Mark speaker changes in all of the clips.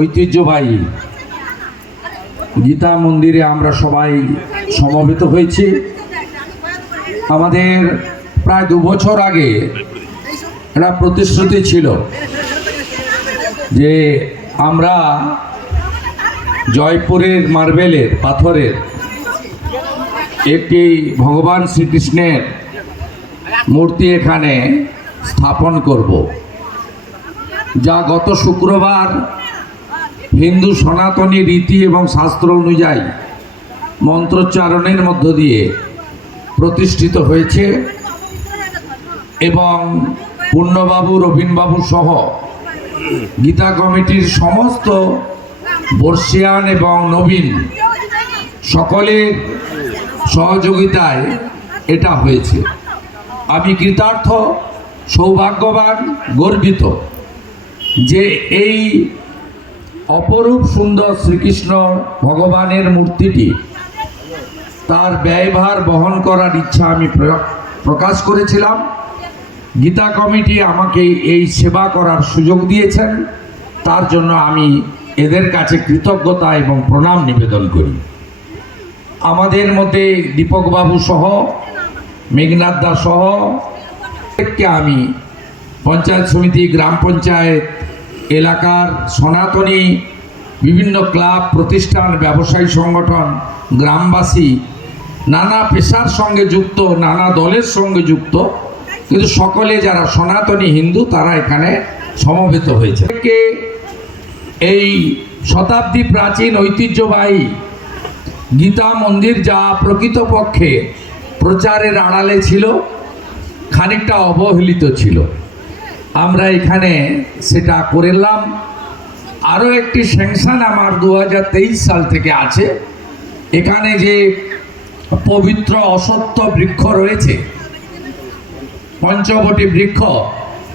Speaker 1: ঐতিহ্যবাহী গীতা মন্দিরে আমরা সবাই সমবেত হয়েছি। আমাদের প্রায় দু বছর আগে একটা প্রতিশ্রুতি ছিল যে আমরা জয়পুরের মার্বেলের পাথরের একটি ভগবান শ্রীকৃষ্ণের মূর্তি এখানে স্থাপন করব। যা গত শুক্রবার হিন্দু সনাতনী রীতি এবং শাস্ত্র অনুযায়ী মন্ত্রোচ্চারণের মধ্য দিয়ে প্রতিষ্ঠিত হয়েছে এবং পূর্ণবাবু রবীনবাবু সহ গীতা কমিটির সমস্ত বর্ষিয়ান এবং নবীন সকলের সহযোগিতায় এটা হয়েছে। আমি কৃতার্থ, সৌভাগ্যবান, গর্বিত যে এই অপরূপ সুন্দর শ্রীকৃষ্ণ ভগবানের মূর্তিটি। তার ব্যয়ভার বহন করার ইচ্ছা আমি প্রকাশ করেছিলাম। গীতা কমিটি আমাকে এই সেবা করার সুযোগ দিয়েছেন। তার জন্য আমি এদের কাছে কৃতজ্ঞতা এবং প্রণাম নিবেদন করি। আমাদের মধ্যে দীপকবাবু সহ, মেঘনাথ দা সহ, প্রত্যেককে আমি পঞ্চায়েত সমিতি, গ্রাম পঞ্চায়েত এলাকার সনাতনী বিভিন্ন ক্লাব, প্রতিষ্ঠান, ব্যবসায়ী সংগঠন, গ্রামবাসী নানা পেশার সঙ্গে যুক্ত, নানা দলের সঙ্গে যুক্ত। কিন্তু সকলে যারা সনাতনী হিন্দু, তারা এখানে সমবেত হয়েছে। এই শতাব্দী প্রাচীন ঐতিহ্যবাহী গীতা মন্দির যা প্রকৃতপক্ষে প্রচারের আড়ালে ছিল, খানিকটা অবহেলিত ছিল। আমরা এখানে সেটা করলাম আরও একটি স্যাংশন আমার দু হাজার তেইশ সাল থেকে আছে। এখানে যে পবিত্র অসত্য বৃক্ষ রয়েছে, পঞ্চবটি বৃক্ষ,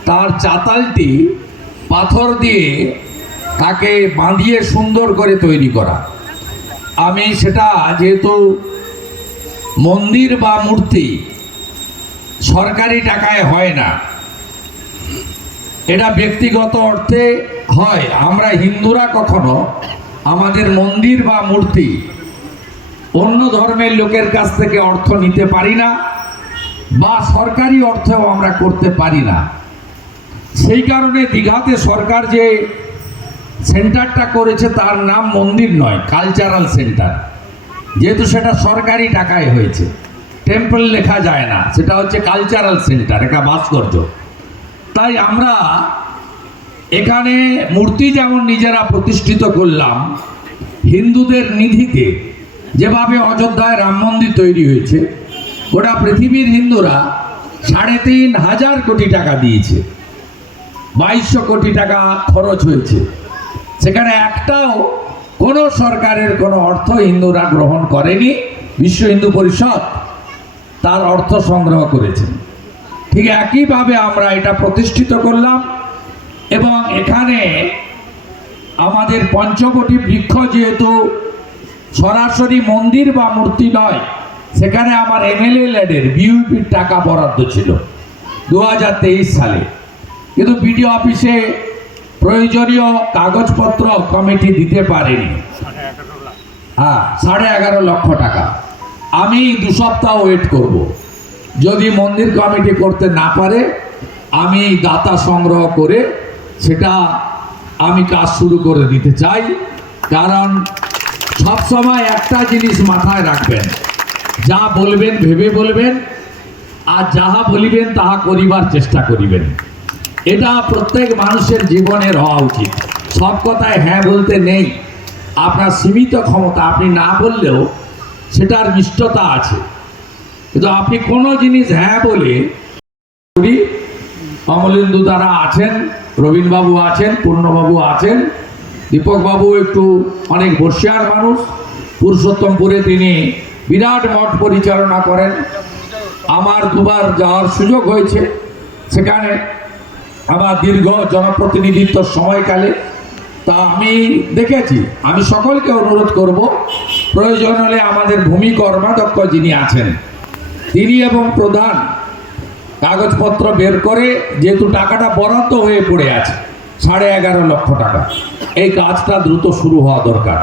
Speaker 1: তার চাতালটি পাথর দিয়ে তাকে বাঁধিয়ে সুন্দর করে তৈরি করা। আমি সেটা যেহেতু মন্দির বা মূর্তি সরকারি টাকায় হয় না এটা ব্যক্তিগত অর্থে হয়। আমরা হিন্দুরা কখনো আমাদের মন্দির বা মূর্তি অন্য ধর্মের লোকের কাছ থেকে অর্থ নিতে পারি না বা সরকারি অর্থেও আমরা করতে পারি না। সেই কারণে দীঘাতে সরকার যে সেন্টারটা করেছে তার নাম মন্দির নয়, কালচারাল সেন্টার। যেহেতু সেটা সরকারি টাকায় হয়েছে। টেম্পল লেখা যায় না, সেটা হচ্ছে কালচারাল সেন্টার একটা ভাস্কর্য। তাই আমরা এখানে মূর্তি যেমন নিজেরা প্রতিষ্ঠিত করলাম, হিন্দুদের নিধিতে, যেভাবে অযোধ্যায় রাম মন্দির তৈরি হয়েছে, গোটা পৃথিবীর হিন্দুরা সাড়ে তিন হাজার কোটি টাকা দিয়েছে বাইশশো কোটি টাকা খরচ হয়েছে। সেখানে একটাও কোনো সরকারের কোনো অর্থ হিন্দুরা গ্রহণ করেনি, বিশ্ব হিন্দু পরিষদ তার অর্থ সংগ্রহ করেছেন ঠিক একইভাবে আমরা এটা প্রতিষ্ঠিত করলাম এবং এখানে আমাদের পঞ্চবটি বৃক্ষ যেহেতু সরাসরি মন্দির বা মূর্তি নয়, সেখানে আমার এমএলএ ল্যাডের বিউপির টাকা বরাদ্দ ছিল দু হাজার তেইশ সালে। কিন্তু বিডিও অফিসে প্রয়োজনীয় কাগজপত্র কমিটি দিতে পারেনি। হ্যাঁ সাড়ে এগারো লক্ষ টাকা। আমি দু সপ্তাহ ওয়েট করব। যদি মন্দির কমিটি করতে না পারে, আমি দাতা সংগ্রহ করে সেটা আমি কাজ শুরু করে দিতে চাই। কারণ সব সময় একটা জিনিস মাথায় রাখবেন, যা বলবেন, ভেবে বলবেন, আর যাহা বলিবেন, তাহা করিবার চেষ্টা করিবেন। এটা প্রত্যেক মানুষের জীবনের হওয়া উচিত। সব কথায় হ্যাঁ বলতে নেই। আপনার সীমিত ক্ষমতা আপনি না বললেও সেটার মিষ্টতা আছে। কিন্তু আপনি কোনো জিনিস হ্যাঁ বলে করি। কমলেন্দু দ্বারা আছেন রবীনবাবু আছেন, পূর্ণবাবু আছেন, দীপকবাবু একটু অনেক বর্ষিয়ার মানুষ। পুরুষোত্তমপুরে তিনি বিরাট মঠ পরিচালনা করেন। আমার দুবার যাওয়ার সুযোগ হয়েছে। সেখানে আমার দীর্ঘ জনপ্রতিনিধিত্ব সময়কালে। তা আমি দেখেছি। আমি সকলকে অনুরোধ করব, প্রয়োজন হলে আমাদের ভূমি কর্মাধ্যক্ষ যিনি আছেন তিনি এবং প্রধান কাগজপত্র বের করে যেহেতু টাকাটা বরাদ্দ হয়ে পড়ে আছে,
Speaker 2: সাড়ে এগারো লক্ষ টাকা, এই কাজটা দ্রুত শুরু হওয়া দরকার।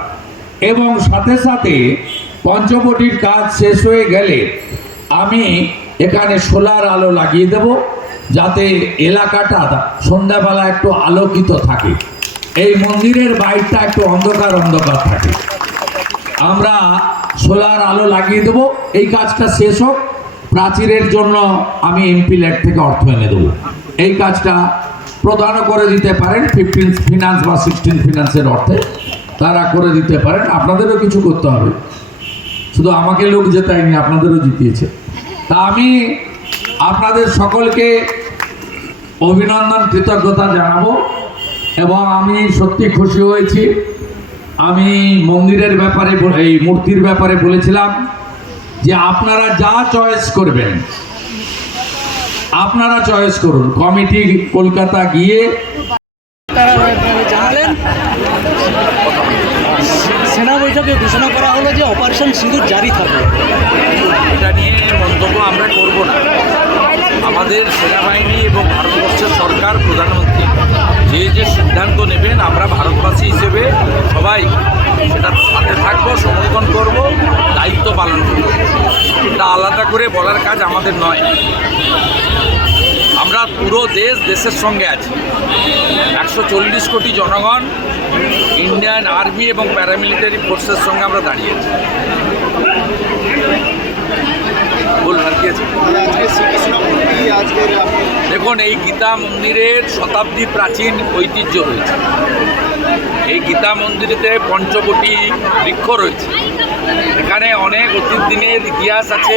Speaker 2: এবং সাথে সাথে পঞ্চবটির কাজ শেষ হয়ে গেলে আমি এখানে সোলার আলো লাগিয়ে দেব, যাতে এলাকাটা সন্ধ্যাবেলা একটু আলোকিত থাকে। এই মন্দিরের বাইরটা একটু অন্ধকার অন্ধকার থাকে। আমরা সোলার আলো লাগিয়ে দেবো, এই কাজটা শেষ হোক। প্রাচীরের জন্য আমি এমপি ল্যাড থেকে অর্থ এনে দেবো। এই কাজটা প্রদানও করে দিতে পারেন ফিফটিন ফিনান্স বা সিক্সটিন ফিনান্সের অর্থে তারা করে দিতে পারেন। আপনাদেরও কিছু করতে হবে। শুধু আমাকে লোক জেতায়নি, আপনাদেরও জিতিয়েছে। তা আমি আপনাদের সকলকে অভিনন্দন, কৃতজ্ঞতা জানাব এবং আমি সত্যি খুশি হয়েছি। আমি মন্দিরের ব্যাপারে এই মূর্তির ব্যাপারে বলেছিলাম যে আপনারা যা চয়েস করবেন আপনারা চয়েস করুন। কমিটি কলকাতা গিয়ে
Speaker 3: জানালেন সেনা বৈঠকে ঘোষণা করা হলো যে অপারেশন সিঁদুর জারি থাকবে।
Speaker 1: এটা নিয়ে মন্তব্য আমরা করব না। আমাদের সেনাবাহিনী এবং ভারতবর্ষের সরকার, প্রধানমন্ত্রী, যে যে সিদ্ধান্ত নেবেন, আমরা ভারতবাসী হিসেবে সবাই সেটার সাথে থাকব, সমর্থন করব, দায়িত্ব পালন করব। এটা আলাদা করে বলার কাজ আমাদের নয়। আমরা পুরো দেশ দেশের সঙ্গে আছি। একশো চল্লিশ কোটি জনগণ, ইন্ডিয়ান আর্মি এবং প্যারামিলিটারি ফোর্সের সঙ্গে আমরা দাঁড়িয়ে আছি। বলুন আছে। দেখুন, এই গীতা মন্দিরের শতাব্দী প্রাচীন ঐতিহ্য রয়েছে। এই গীতা মন্দিরেতে পঞ্চকোটি বৃক্ষ রয়েছে। এখানে অনেক অতীত দিনের ইতিহাস আছে।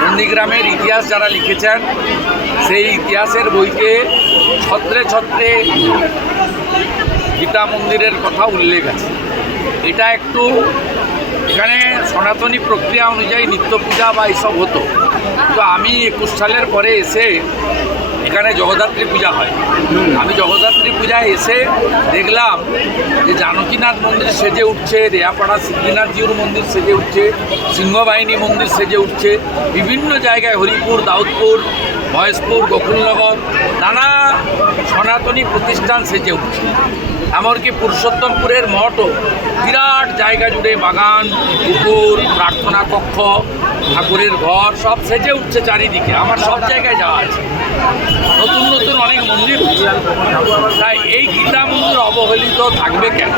Speaker 1: নন্দীগ্রামের ইতিহাস যারা লিখেছেন, সেই ইতিহাসের বইতে ছত্রে ছত্রে গীতা মন্দিরের কথা উল্লেখ আছে। এটা একটু এখানে সনাতনী প্রক্রিয়া অনুযায়ী নিত্য পূজা বা এইসব হতো। তো আমি একুশ সালের পরে এসে এখানে জগদ্ধাত্রী পূজা হয়। আমি জগদ্ধাত্রী পূজায় এসে দেখলাম যে জানকীনাথ মন্দির সেজে উঠছে রেয়াপাড়া সিদ্ধিনাথজিউর মন্দির সেজে উঠছে, সিংহবাহিনী মন্দির সেজে উঠছে, বিভিন্ন জায়গায় হরিপুর, দাউদপুর, মহেশপুর, গোকুলনগর, নানা সনাতনী প্রতিষ্ঠান সেজে উঠছে। এমনকি পুরুষোত্তমপুরের মঠও। বিরাট জায়গা জুড়ে বাগান পুকুর প্রার্থনা কক্ষ ঠাকুরের ঘর সব সেজে উঠছে চারিদিকে। আমার সব জায়গায় যাওয়া আছে। নতুন নতুন অনেক মন্দির তাই এই গীতা মন্দির অবহেলিত থাকবে কেন?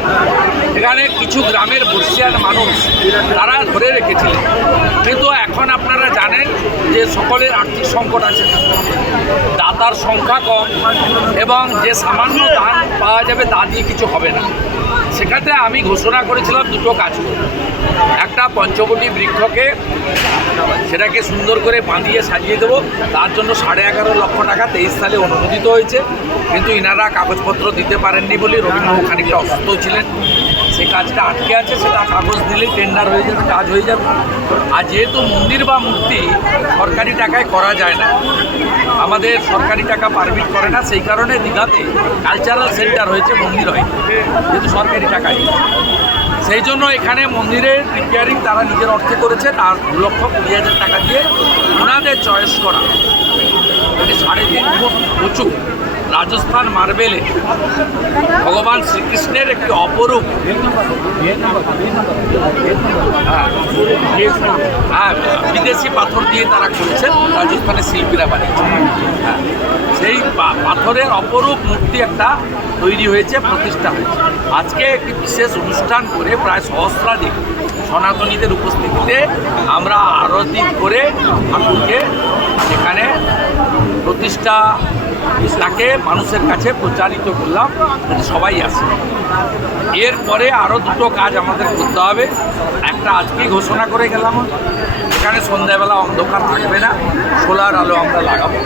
Speaker 1: এখানে কিছু গ্রামের বর্ষিয়ান মানুষ, তারা ধরে রেখেছিলেন। কিন্তু এখন আপনারা জানেন যে সকলের আর্থিক সংকট আছে। দাতার সংখ্যা কম এবং যে সামান্য দান পাওয়া যাবে তা দিয়ে কিছু হবে না। সেক্ষেত্রে আমি ঘোষণা করেছিলাম দুটো কাজ একটা পঞ্চবটি বৃক্ষকে সেটাকে সুন্দর করে বাঁধিয়ে সাজিয়ে দেবো। তার জন্য সাড়ে এগারো লক্ষ টাকা তেইশ সালে অনুমোদিত হয়েছে। কিন্তু ইনারা কাগজপত্র দিতে পারেননি বলে রবীন্দ্রবাবু খানিকটা অসুস্থ ছিলেন। সেই কাজটা আটকে আছে, সেটা কাগজ দিলেই টেন্ডার হয়ে যাবে, কাজ হয়ে যাবে। আর যেহেতু মন্দির বা মূর্তি সরকারি টাকায় করা যায় না, আমাদের সরকারি টাকা পারমিট করে না, সেই কারণে দীঘাতে কালচারাল সেন্টার হয়েছে, মন্দির হয় যেহেতু সরকারি টাকায়। সেই জন্য এখানে মন্দিরের রিপেয়ারিং তারা নিজের অর্থে করেছেন আর দু লক্ষ কুড়ি হাজার টাকা দিয়ে ওনাদের চয়েস করা। সাড়ে তিন ফুট উঁচু। রাজস্থান মার্বেলে ভগবান শ্রীকৃষ্ণের একটি অপরূপ হ্যাঁ, হ্যাঁ বিদেশি পাথর দিয়ে তারা করেছেন রাজস্থানের শিল্পীরা বানিয়েছেন। হ্যাঁ সেই পাথরের অপরূপ মূর্তি একটা তৈরি হয়েছে প্রতিষ্ঠা হয়েছে। আজকে একটি বিশেষ অনুষ্ঠান করে প্রায় সহস্রাধিক সনাতনীদের উপস্থিতিতে আমরা আরতি করে ঠাকুরকে এখানে প্রতিষ্ঠা তাকে মানুষের কাছে প্রচারিত করলাম সবাই আসে। এরপরে আরও দুটো কাজ আমাদের করতে হবে। একটা আজকেই ঘোষণা করে গেলাম। এখানে সন্ধ্যাবেলা অন্ধকার থাকবে না। সোলার আলো আমরা লাগাবো।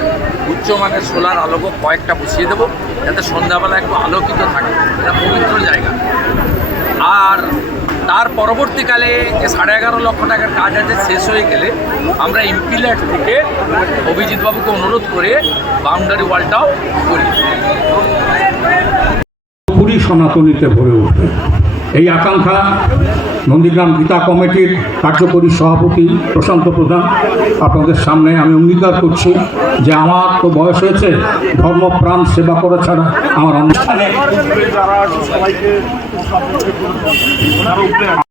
Speaker 1: উচ্চমানের সোলার আলো কয়েকটা বসিয়ে দেবো, যাতে সন্ধ্যাবেলা একটু আলোকিত থাকে। এটা পবিত্র জায়গা। আর তার পরবর্তীকালে যে সাড়ে এগারো লক্ষ টাকার কাজ আছে, শেষ হয়ে গেলে আমরা এমপিল্যাট থেকে অভিজিৎবাবুকে অনুরোধ করে বাউন্ডারি ওয়ালটাও করি।
Speaker 4: পুরী সনাতনীতে ভরে উঠবে। এই আকাঙ্ক্ষা নন্দীগ্রাম গীতা কমিটির কার্যকরী সভাপতি প্রশান্ত প্রধান আপনাদের সামনে আমি অঙ্গীকার করছি যে আমার তো বয়স হয়েছে ধর্মপ্রাণ সেবা করা ছাড়া আমার অনুষ্ঠানে